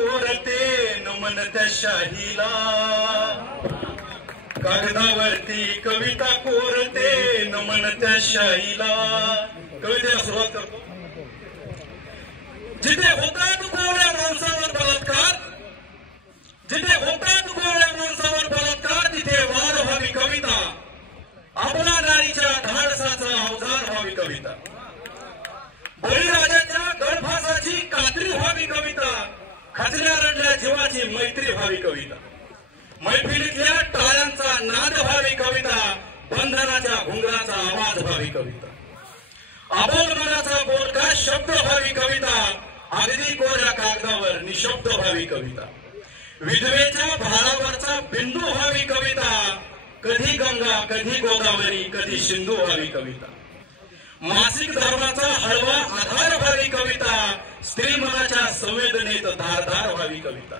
कोरते नमन त्या शाहीला, कागदावरती कविता कोरते नमन त्या शाहीला. कवितेला सुरुवात करतो. जिथे होतात कोवळ्या माणसावर बलात्कार, जिथे होतात कोवळ्या माणसावर बलात्कार, तिथे वार व्हावी कविता. आपला नारीच्या धाडसाचा अवजार व्हावी कविता. बळीराजाच्या गळफासाची कात्री व्हावी कविता. खचल्या रडल्या जीवाची मैत्री व्हावी कविता. मैफिलीतल्या टाळ्यांचा नाद व्हावी कविता. बंधनाच्या घुंगराचा आवाज व्हावी कविता. अबोल मनाचा बोलका शब्द व्हावी कविता. अगदी कोऱ्या कागदावर निशब्द व्हावी कविता. विधवेच्या भारावरचा बिंदू व्हावी कविता. कधी गंगा कधी गोदावरी कधी सिंधू व्हावी कविता. मासिक धर्माचा हळवा आधार व्हावी कविता. स्त्री मनाच्या संवेदनेत धारधार व्हावी कविता.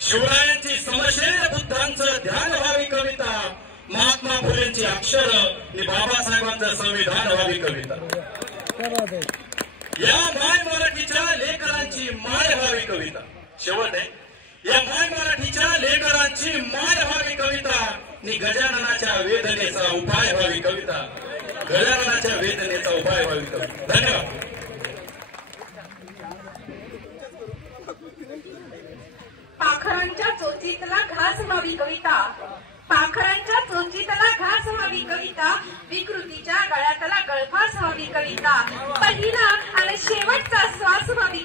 शिवरायांची समशेर बुद्धांचं ध्यान व्हावी कविता. महात्मा फुलेंची अक्षर आणि बाबासाहेबांचं संविधान व्हावी कविता. या माय मराठीच्या लेकरांची माय व्हावी कविता. शेवट आहे, या माय मराठीच्या लेकरांची माय व्हावी कविता. आणि गजाननाच्या वेदनेचा उपाय व्हावी कविता. गजाननाच्या वेदनेचा उपाय व्हावी कविता. धन्यवाद. पाखरांच्या चोचीतला घास व्हावी कविता. पाखरांच्या चोचीतला घास व्हावी कविता. विकृतीच्या गळ्यातला गळफास व्हावी कविता. पहिला आणि शेवटचा श्वास व्हावी